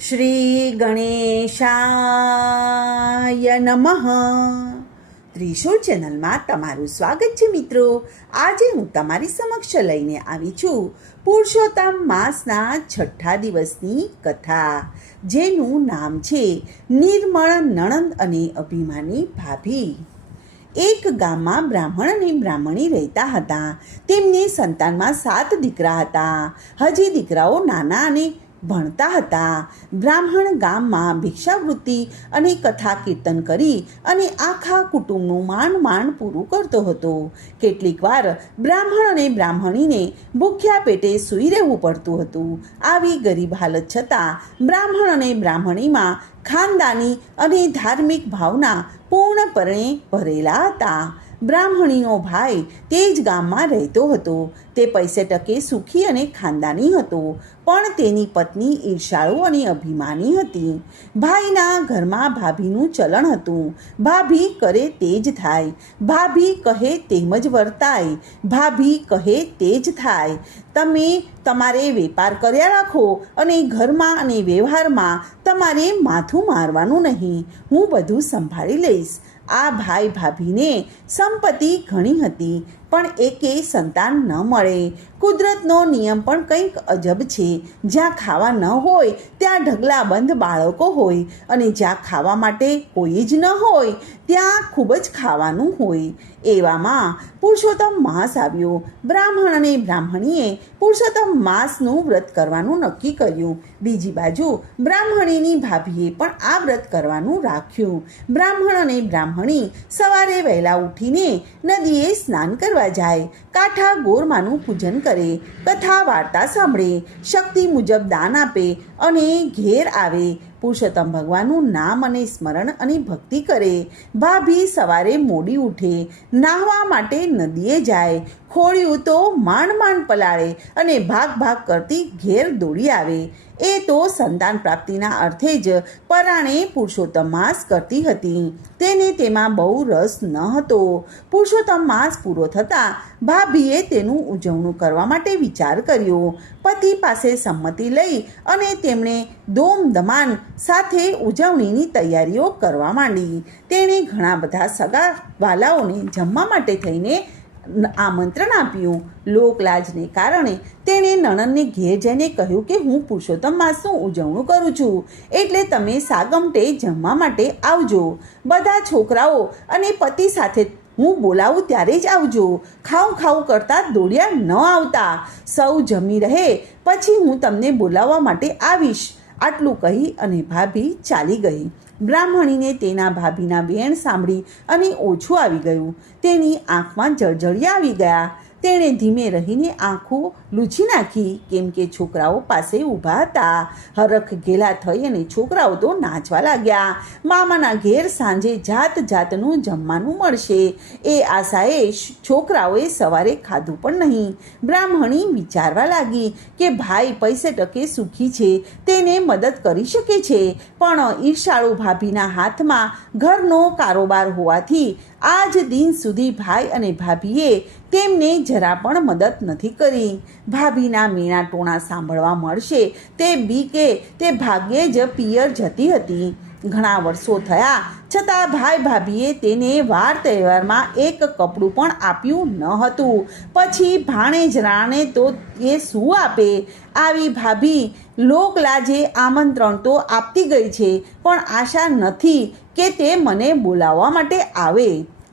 શ્રી ગણેશાય નમઃ. ત્રિશૂળ ચેનલમાં તમારું સ્વાગત છે મિત્રો. આજે હું તમારી સમક્ષ લઈને આવી છું પુરુષોત્તમ માસના 6થા દિવસની કથા, જેનું નામ છે નિર્મળ નણંદ અને અભિમાની ભાભી. એક ગામમાં બ્રાહ્મણ અને બ્રાહ્મણી રહેતા હતા. તેમને સંતાનમાં 7 દીકરા હતા. હજી દીકરાઓ નાના અને ભણતા હતા. બ્રાહ્મણ ગામમાં ભિક્ષાવૃત્તિ અને કથા કીર્તન કરી અને આખા કુટુંબનું માંડ પૂરું કરતો હતો. કેટલીક વાર બ્રાહ્મણ અને બ્રાહ્મણીને ભૂખ્યા પેટે સૂઈ રહેવું પડતું હતું. આવી ગરીબ હાલત છતાં બ્રાહ્મણ અને બ્રાહ્મણીમાં ખાનદાની અને ધાર્મિક ભાવના પૂર્ણપણે ભરેલા હતા. બ્રાહ્મણીનો ભાઈ તે જ ગામમાં રહેતો હતો. તે પૈસે ટકે સુખી અને ખાનદાની હતો, પણ તેની પત્ની ઈર્ષાળુ અને અભિમાની હતી. ભાઈના ઘરમાં ભાભીનું ચલણ હતું. ભાભી કરે તે જ થાય, ભાભી કહે તેમ જ વર્તાય, ભાભી કહે તે જ થાય. તમે તમારે વેપાર કર્યા રાખો અને ઘરમાં અને વ્યવહારમાં તમારે માથું મારવાનું નહીં. હું બધું સંભાળી લઈશ. આ ભાઈ ભાભીને સંપત્તિ ઘણી હતી, પણ એકેય સંતાન ન મળે. કુદરતનો નિયમ પણ કંઈક અજબ છે. જ્યાં ખાવા ન હોય ત્યાં ઢગલાબંધ બાળકો હોય, અને જ્યાં ખાવા માટે કોઈ જ ન હોય ત્યાં ખૂબ જ ખાવાનું હોય. એવામાં પુરુષોત્તમ માસ આવ્યો. બ્રાહ્મણ અને બ્રાહ્મણીએ પુરુષોત્તમ માસનું વ્રત કરવાનું નક્કી કર્યું. બીજી બાજુ બ્રાહ્મણીની ભાભીએ પણ આ વ્રત કરવાનું રાખ્યું. બ્રાહ્મણ અને બ્રાહ્મણી સવારે વહેલા ઉઠીને નદીએ સ્નાન કરવા જાય, કાંઠા ગોરમાનું પૂજન કરે, કથા વાર્તા સાંભળે, શક્તિ મુજબ દાન આપે અને ઘેર આવે. પુરુષોત્તમ ભગવાનનું નામ અને સ્મરણ અને ભક્તિ કરે. ભાભી સવારે મોડી ઉઠે, નાહવા માટે નદીએ જાય. ખોળ્યું તો માંડ પલાળે અને ભાગ કરતી ઘેર દોડી આવે. એ તો સંતાન પ્રાપ્તિના અર્થે જ પરાણે પુરુષોત્તમ માસ કરતી હતી. તેને તેમાં બહુ રસ ન હતો. પુરુષોત્તમ માસ પૂરો થતાં ભાભીએ તેનું ઉજવણું કરવા માટે વિચાર કર્યો. પતિ પાસે સંમતિ લઈ અને તેમણે ધૂમધમાન સાથે ઉજવણીની તૈયારીઓ કરવા માંડી. તેણે ઘણા બધા સગા વાલાઓને જમવા માટે થઈને આમંત્રણ આપ્યું. લોકલાજને કારણે તેણે નણંદને ઘેર જઈને કહ્યું કે હું પુરુષોત્તમ માસનું ઉજવણું કરું છું, એટલે તમે સાગમટે જમવા માટે આવજો. બધા છોકરાઓ અને પતિ સાથે હું બોલાવું ત્યારે જ આવજો. ખાવું કરતાં દોડ્યા ન આવતા. સૌ જમી રહે પછી હું તમને બોલાવવા માટે આવીશ. આટલું કહી અને ભાભી ચાલી ગઈ. બ્રાહ્મણીને તેના ભાભીના વેણ સાંભળી અને ઓછું આવી ગયું. તેની આંખમાં જળજળિયા આવી ગયા. તેણે ધીમે રહીને આંખો લૂછી નાખી, કેમ કે છોકરાઓ પાસે ઊભા હતા. હરખ ઘેલા થઈ અને છોકરાઓ તો નાચવા લાગ્યા. મામાના ઘેર સાંજે જાતનું જમવાનું મળશે એ આશાએ છોકરાઓએ સવારે ખાધું પણ નહીં. બ્રાહ્મણી વિચારવા લાગી કે ભાઈ પૈસે ટકે સુખી છે, તેને મદદ કરી શકે છે, પણ ઈર્ષાળુ ભાભીના હાથમાં ઘરનો કારોબાર હોવાથી આજ દિન સુધી ભાઈ અને ભાભીએ તેમને જરા પણ મદદ નથી કરી. ભાભીના મેણા ટોણા સાંભળવા મળશે તે બીકે તે ભાગ્યે જ પિયર જતી હતી. ઘણા વર્ષો થયા છતાં ભાઈ ભાભીએ તેને વાર તહેવારમાં એક કપડું પણ આપ્યું ન હતું. પછી ભાણેજરાને તો એ શું આપે? આવી ભાભી લોકલાજે આમંત્રણ તો આપતી ગઈ છે, પણ આશા નથી કે તે મને બોલાવવા માટે આવે.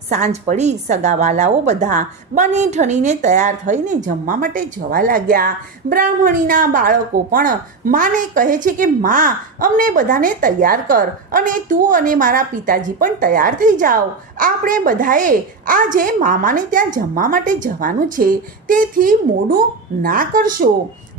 સાંજ પડી. સગાવાલાઓ બધા બની ઠણીને તૈયાર થઈને જમવા માટે જવા લાગ્યા. બ્રાહ્મણીના બાળકો પણ માને કહે છે કે માં, અમને બધાને તૈયાર કર અને તું અને મારા પિતાજી પણ તૈયાર થઈ જાઓ. આપણે બધાએ આજે મામાને ત્યાં જમવા માટે જવાનું છે, તેથી મોડું ના કરશો.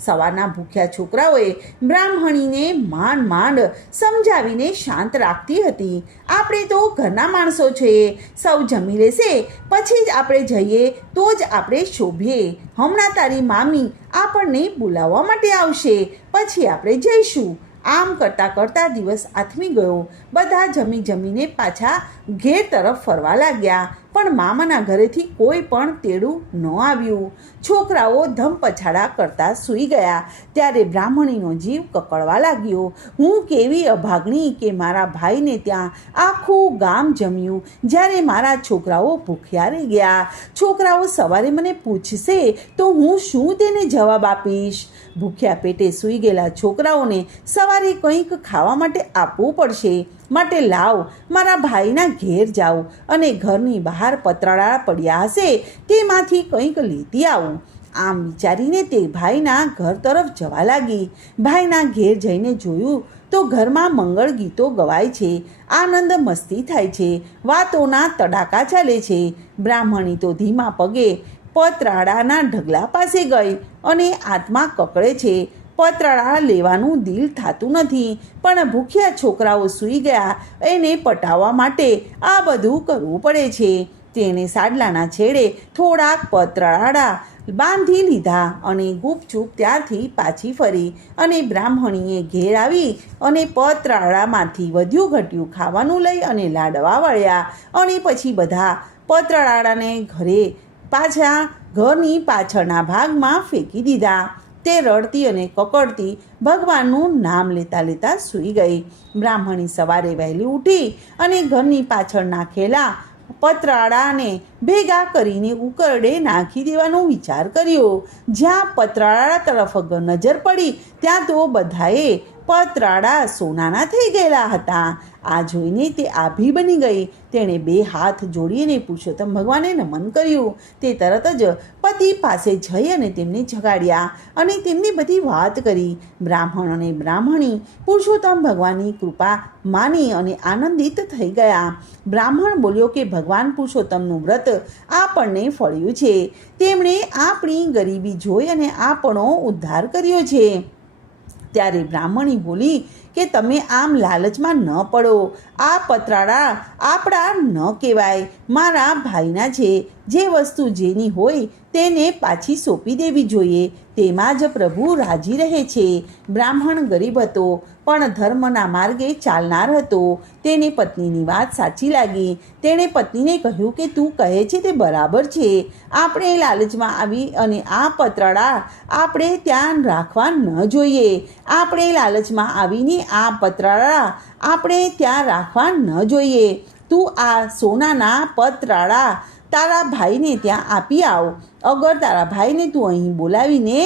સવારના ભૂખ્યા છોકરાઓએ બ્રાહ્મણીને માંડ સમજાવીને શાંત રાખતી હતી. આપણે તો ઘરના માણસો છીએ, સૌ જમી લેશે પછી જ આપણે જઈએ તો જ આપણે શોભીએ. હમણાં તારી મામી આપણને બોલાવવા માટે આવશે, પછી આપણે જઈશું. આમ કરતાં દિવસ આથમી ગયો. બધા જમીને પાછા ઘેર તરફ ફરવા લાગ્યા. પણ મામાના ઘરેથી કોઈ પણ તેડું ન આવ્યું. છોકરાઓ ધમપછાડા કરતા સૂઈ ગયા. ત્યારે બ્રાહ્મણીનો જીવ કકળવા લાગ્યો. હું કેવી અભાગણી કે મારા ભાઈને ત્યાં આખું ગામ જમ્યું, જ્યારે મારા છોકરાઓ ભૂખ્યા રહી ગયા. છોકરાઓ સવારે મને પૂછશે તો હું શું તેને જવાબ આપીશ? ભૂખ્યા પેટે સૂઈ ગયેલા છોકરાઓને સવારે કંઈક ખાવા માટે આપવું પડશે. માટે લાવ, મારા ભાઈના ઘેર જાઉં અને ઘરની બહાર પતરાળા પડ્યા હશે તેમાંથી કંઈક લેતી આવું. આમ વિચારીને તે ભાઈના ઘર તરફ જવા લાગી. ભાઈના ઘેર જઈને જોયું તો ઘરમાં મંગળ ગીતો ગવાય છે, આનંદ મસ્તી થાય છે, વાતોના તડાકા ચાલે છે. બ્રાહ્મણી તો ધીમા પગે પતરાળાના ઢગલા પાસે ગઈ અને આત્મા કકળે છે. પતરાળા લેવાનું દિલ થતું નથી, પણ ભૂખ્યા છોકરાઓ સૂઈ ગયા એને પટાવવા માટે આ બધું કરવું પડે છે. તેણે સાડલાના છેડે થોડાક પતરાળા બાંધી લીધા અને ગુપચૂપ ત્યાંથી પાછી ફરી અને બ્રાહ્મણીએ ઘેર આવી અને પતરાળામાંથી વધ્યું ઘટ્યું ખાવાનું લઈ અને લાડવા વળ્યા અને પછી બધા પતરાળાને પાછા ઘરની પાછળના ભાગમાં ફેંકી દીધા. તે રડતી અને કકડતી ભગવાનનું નામ લેતા લેતા સૂઈ ગઈ. બ્રાહ્મણી સવારે વહેલી ઉઠી અને ઘરની પાછળ નાખેલા પતરાળાને ભેગા કરીને ઉકરડે નાખી દેવાનો વિચાર કર્યો. જ્યાં પતરાળા તરફ નજર પડી ત્યાં તો બધાએ પતરાળા સોનાના થઈ ગયેલા હતા. આ જોઈને તે આભી બની ગઈ. તેણે 2 હાથ જોડીને પુરુષોત્તમ ભગવાનને નમન કર્યું. તે તરત જ પતિ પાસે જઈ અને તેમને જગાડ્યા અને તેમની બધી વાત કરી. બ્રાહ્મણ અને બ્રાહ્મણી પુરુષોત્તમ ભગવાનની કૃપા માની અને આનંદિત થઈ ગયા. બ્રાહ્મણ બોલ્યો કે ભગવાન પુરુષોત્તમનું વ્રત આપણને ફળ્યું છે. તેમણે આપણી ગરીબી જોઈ અને આપણો ઉદ્ધાર કર્યો છે. ત્યારે બ્રાહ્મણી બોલી કે તમે આમ લાલચમાં ન પડો. આ પતરાળા આપણા ન કહેવાય, મારા ભાઈના છે. જે વસ્તુ જેની હોય તેને પાછી સોંપી દેવી જોઈએ. તેમાં જ પ્રભુ રાજી રહે છે. બ્રાહ્મણ ગરીબ હતો પણ ધર્મના માર્ગે ચાલનાર હતો. તેને પત્નીની વાત સાચી લાગી. તેણે પત્નીને કહ્યું કે તું કહે છે તે બરાબર છે. આપણે લાલચમાં આવી અને આ પતરાળા આપણે ત્યાં રાખવા ન જોઈએ. આપણે લાલચમાં આવીને આ પતરાળા આપણે ત્યાં રાખવા ન જોઈએ. તું આ સોનાના પતરાળા તારા ભાઈને ત્યાં આપી આવ. અગર તારા ભાઈને તું અહીં બોલાવીને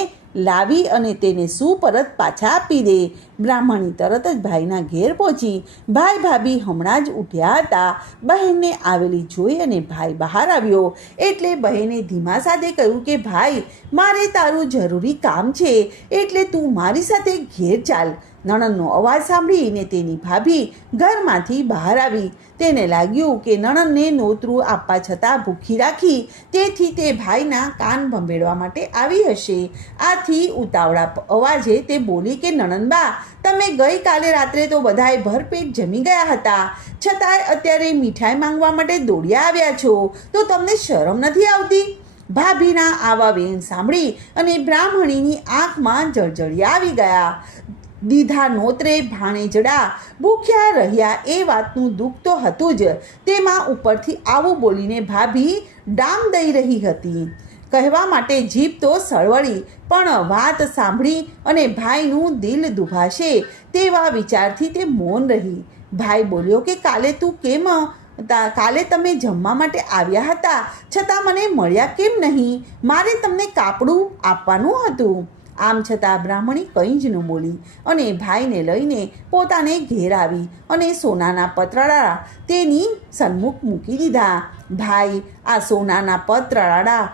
લાવી અને તેને સુપરત પાછા આપી દે. બ્રાહ્મણી તરત જ ભાઈના ઘેર પહોંચી. ભાઈ ભાભી હમણાં જ ઉઠ્યા હતા. બહેનને આવેલી જોઈ અને ભાઈ બહાર આવ્યો એટલે બહેને ધીમા સાથે કહ્યું કે ભાઈ, મારે તારું જરૂરી કામ છે એટલે તું મારી સાથે ઘેર ચાલ. નણંદનો અવાજ સાંભળીને તેની ભાભી ઘરમાંથી બહાર આવી. તેને લાગ્યું કે નણંદને નોતરું આપવા છતાં ભૂખી રાખી, તેથી તે ભાઈના કાન ભંભેડવા માટે આવી હશે. આથી ઉતાવળા અવાજે તે બોલી કે નણંદબા, તમે ગઈકાલે રાત્રે તો બધાએ ભરપેટ જમી ગયા હતા, છતાંય અત્યારે મીઠાઈ માંગવા માટે દોડ્યા આવ્યા છો, તો તમને શરમ નથી આવતી? ભાભીના આવા વેણ સાંભળી અને બ્રાહ્મણીની આંખમાં જળજળિયા આવી ગયા. દીધા નોતરે ભાણેજડા ભૂખ્યા રહ્યા એ વાતનું દુઃખ તો હતું જ, તેમાં ઉપરથી આવું બોલીને ભાભી ડામ દઈ રહી હતી. કહેવા માટે જીભ તો સળવળી, પણ વાત સાંભળી અને ભાઈનું દિલ દુભાશે તેવા વિચારથી તે મૌન રહી. ભાઈ બોલ્યો કે કાલે તમે જમવા માટે આવ્યા હતા, છતાં મને મળ્યા કેમ નહીં? મારે તમને કાપડું આપવાનું હતું. આમ છતાં બ્રાહ્મણી કંઈ જ ન બોલી અને ભાઈને લઈને પોતાને ઘેર આવી અને સોનાના પતરાળા તેની સન્મુખ મૂકી દીધા. ભાઈ, આ સોનાના પતરાળા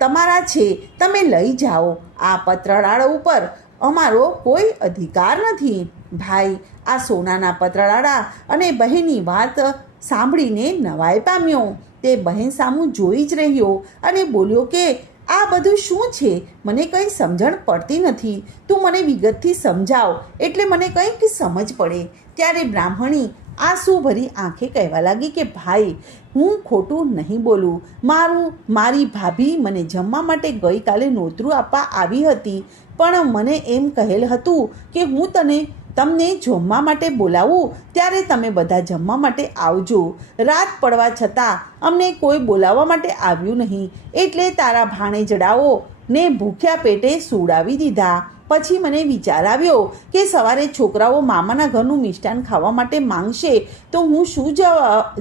તમારા છે, તમે લઈ જાઓ. આ પતરાળા ઉપર અમારો કોઈ અધિકાર નથી. ભાઈ આ સોનાના પતરાળા અને બહેનની વાત સાંભળીને નવાઈ પામ્યો. તે બહેન સામું જોઈ જ રહ્યો અને બોલ્યો કે આ બધું શું છે? મને કંઈ સમજણ પડતી નથી. તું મને વિગતથી સમજાવ એટલે મને કંઈક સમજ પડે. ત્યારે બ્રાહ્મણી આંસુ ભરી આંખે કહેવા લાગી કે ભાઈ, હું ખોટું નહીં બોલું. મારી ભાભી મને જમવા માટે ગઈકાલે નોતરું આપવા આવી હતી, પણ મને એમ કહેલ હતું કે હું તને તમને જમવા માટે બોલાવું ત્યારે તમે બધા જમવા માટે આવજો. રાત પડવા છતાં અમને કોઈ બોલાવવા માટે આવ્યું નહીં, એટલે તારા ભાણેજડાઓ ને ભૂખ્યા પેટે સુવડાવી દીધા. પછી મને વિચાર આવ્યો કે સવારે છોકરાઓ મામાના ઘરનું મિષ્ટાન ખાવા માટે માંગશે તો હું શું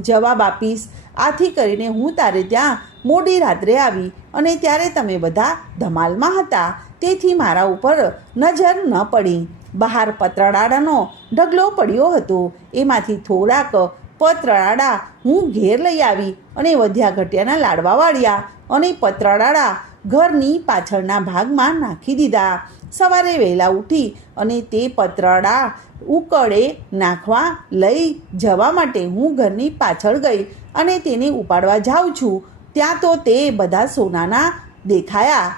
જવાબ આપીશ. આથી કરીને હું તારે ત્યાં મોડી રાત્રે આવી અને ત્યારે તમે બધા ધમાલમાં હતા, તેથી મારા ઉપર નજર ન પડી. બહાર પતરાડાનો ઢગલો પડ્યો હતો. એમાંથી થોડાક પતરાડા હું ઘેર લઈ આવી અને વધ્યા ઘટ્યાના લાડવા વાળ્યા અને પતરાડા ઘરની પાછળના ભાગમાં નાખી દીધા. સવારે વહેલા ઉઠી અને તે પતરાડા ઉકળે નાખવા લઈ જવા માટે હું ઘરની પાછળ ગઈ અને તેને ઉપાડવા જાઉં છું, ત્યાં તો તે બધા સોનાના દેખાયા.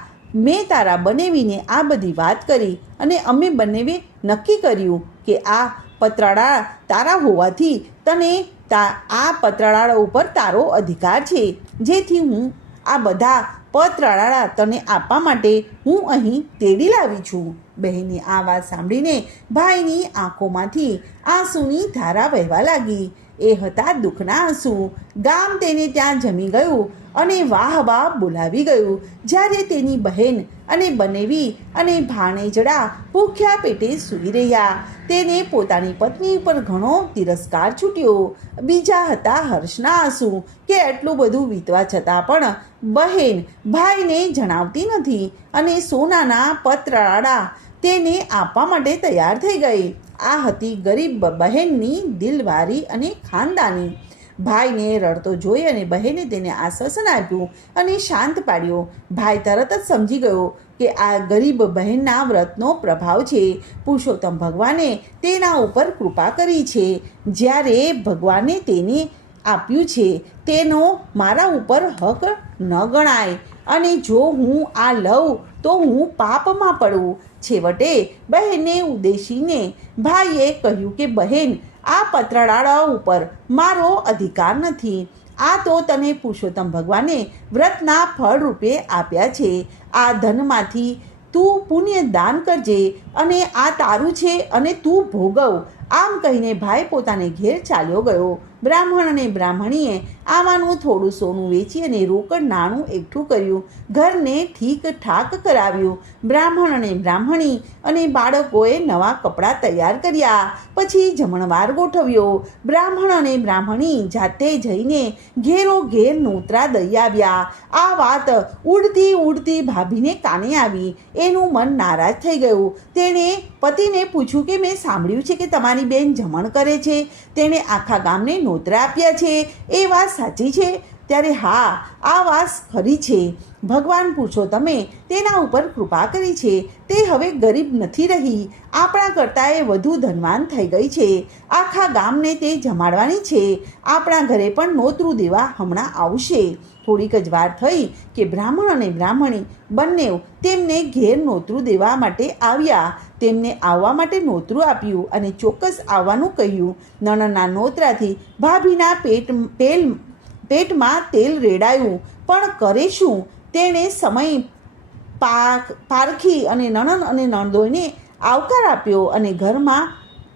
મેં તારા બનેવીને આ બધી વાત કરી અને અમે બંનેવે નક્કી કર્યું કે આ પતરાડા તારા હોવાથી તને આ પતરાડા ઉપર તારો અધિકાર છે, જેથી હું આ બધા પતરાડા તને આપવા માટે હું અહીં તેડી લાવી છું. બહેને આ વાત સાંભળીને ભાઈની આંખોમાંથી આંસુની ધારા વહેવા લાગી. એ હતા દુઃખના આંસુ. ગામ તેને ત્યાં જમી ગયું અને વાહ વાહ બોલાવી ગયું. જ્યારે તેની બહેન અને બનેવી અને ભાણેજડા ભૂખ્યા પેટે સૂઈ રહ્યા. તેને પોતાની પત્ની ઉપર ઘણો તિરસ્કાર છૂટ્યો. બીજા હતા હર્ષના આંસુ કે એટલું બધું વીતવા છતાં પણ બહેન ભાઈને જણાવતી નથી અને સોનાના પતરાડા તેને આપવા માટે તૈયાર થઈ ગઈ. આ હતી ગરીબ બહેનની દિલવારી અને ખાનદાની. ભાઈને રડતો જોઈ અને બહેને તેને આશ્વાસન આપ્યું અને શાંત પાડ્યો. ભાઈ તરત જ સમજી ગયો કે આ ગરીબ બહેનના વ્રતનો પ્રભાવ છે. પુરુષોત્તમ ભગવાને તેના ઉપર કૃપા કરી છે. જ્યારે ભગવાને તેને આપ્યું છે તેનો મારા ઉપર હક ન ગણાય, અને જો હું આ લઉં તો હું પાપમાં પડું. છેવટે બહેનને ઉદ્દેશીને ભાઈએ કહ્યું કે બહેન, આ પતરાડા ઉપર મારો અધિકાર નથી. આ તો તને પુરુષોત્તમ ભગવાને વ્રતના ફળ રૂપે આપ્યા છે. આ ધનમાંથી તું પુણ્ય દાન કરજે અને આ તારું છે અને તું ભોગવ. આમ કહીને ભાઈ પોતાને ઘેર ચાલ્યો ગયો. બ્રાહ્મણ અને બ્રાહ્મણીએ આમાંનું થોડું સોનું વેચી અને રોકડ નાણું એકઠું કર્યું. ઘરને ઠીક ઠાક કરાવ્યું. બ્રાહ્મણ અને બ્રાહ્મણી અને બાળકોએ નવા કપડાં તૈયાર કર્યા. પછી જમણવાર ગોઠવ્યો. બ્રાહ્મણ અને બ્રાહ્મણી જાતે જઈને ઘેરો ઘેર નોતરા દઈ આવ્યા. આ વાત ઉડતી ભાભીને કાને આવી. એનું મન નારાજ થઈ ગયું. તેણે પતિને પૂછ્યું કે મેં સાંભળ્યું છે કે તમારી બેન જમણ કરે છે, તેણે આખા ગામને નોતરા આપ્યા છે, એ વાત સાચી છે? ત્યારે હા, આ વાત ખરી છે. ભગવાન પુરુષોત્તમે તેના ઉપર કૃપા કરી છે. તે હવે ગરીબ નથી રહી, આપણા કરતાં એ વધુ ધનવાન થઈ ગઈ છે. આખા ગામને તે જમાડવાની છે. આપણા ઘરે પણ નોતરું દેવા હમણાં આવશે. થોડીક જ વાર થઈ કે બ્રાહ્મણ અને બ્રાહ્મણી બંને તેમને ઘેર નોતરું દેવા માટે આવ્યા. તેમને આવવા માટે નોતરું આપ્યું અને ચોક્કસ આવવાનું કહ્યું. નણના નોતરાથી ભાભીના પેટમાં તેલ રેડાયું, પણ કરે શું? તેણે સમય પારખી અને નણંદ અને નણદોઈને આવકાર આપ્યો અને ઘરમાં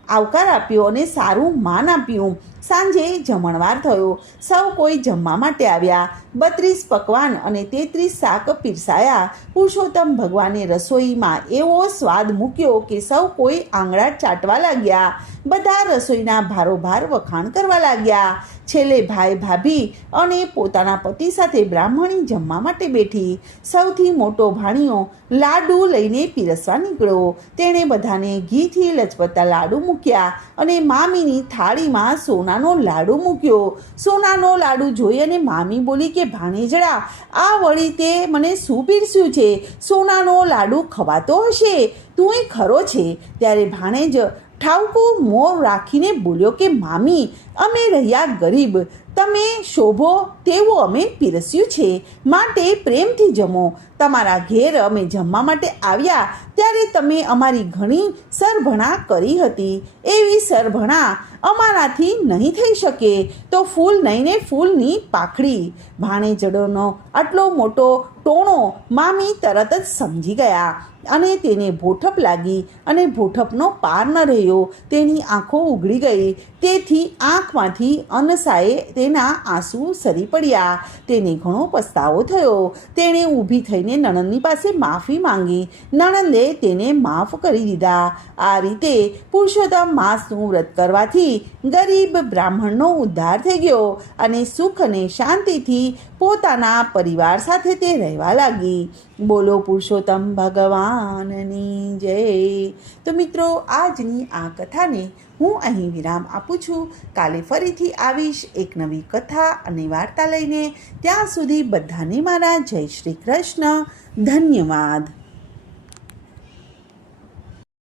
આવકાર આપ્યો અને સારું માન આપ્યું. સાંજે જમણવાર થયો. સૌ કોઈ જમવા માટે આવ્યા. 32 પકવાન અને 33 શાક પીરસાયા. પુરુષોત્તમ ભગવાને રસોઈમાં એવો સ્વાદ મૂક્યો કે સૌ કોઈ આંગળા ચાટવા લાગ્યા. બધા રસોઈના ભારોભાર વખાણ કરવા લાગ્યા. છેલ્લે ભાઈ ભાભી અને પોતાના પતિ સાથે બ્રાહ્મણી જમવા માટે બેઠી. સૌથી મોટો ભાણિયો લાડુ લઈને પીરસવા નીકળ્યો. તેણે બધાને ઘીથી લચપતા લાડુ મૂક્યા અને મામીની થાળીમાં સોનાનો લાડુ મૂક્યો. સોનાનો લાડુ જોઈ અને મામી બોલી કે ભાણેજડા, આ વળી તે મને શું પીરસ્યું છે? સોનાનો લાડુ ખવાતો હશે, તુંય ખરો છે. ત્યારે ભાણેજ ઠાવકું મોં રાખીને બોલ્યો કે મામી, અમે રહ્યા ગરીબ, તમે શોભો તેવું અમે પીરસ્યું છે, માટે પ્રેમથી જમો. તમારા ઘેર અમે જમવા માટે આવ્યા ત્યારે તમે અમારી ઘણી સરભણા કરી હતી. એવી સરભણા અમારાથી નહીં થઈ શકે તો ફૂલ નહીં ને ફૂલની પાખડી. ભાણેજડોનો આટલો મોટો ટોણો મામી તરત જ સમજી ગયા. અને તેને ભોઠપ લાગી અને ભોઠપનો પાર ન રહ્યો. તેની આંખો ઉઘડી ગઈ. તેથી આંખમાંથી અનસાએ તેના આંસુ સરી પડ્યા. તેને ઘણો પસ્તાવો થયો. તેણે ઊભી થઈને નણંદની પાસે માફી માંગી. નણંદે તેને માફ કરી દીધા. આ રીતે પુરુષોત્તમ માસનું વ્રત કરવાથી ગરીબ બ્રાહ્મણનો ઉદ્ધાર થઈ ગયો અને સુખ અને શાંતિથી પોતાના પરિવાર સાથે તે રહેવા લાગી. બોલો પુરુષોત્તમ ભગવાનની જય. તો મિત્રો, આજની આ કથાને હું અહીં વિરામ આપું છું. કાલે ફરીથી આવીશ એક નવી કથા અને વાર્તા લઈને. ત્યાં સુધી બધાને મારા જય શ્રી કૃષ્ણ. ધન્યવાદ.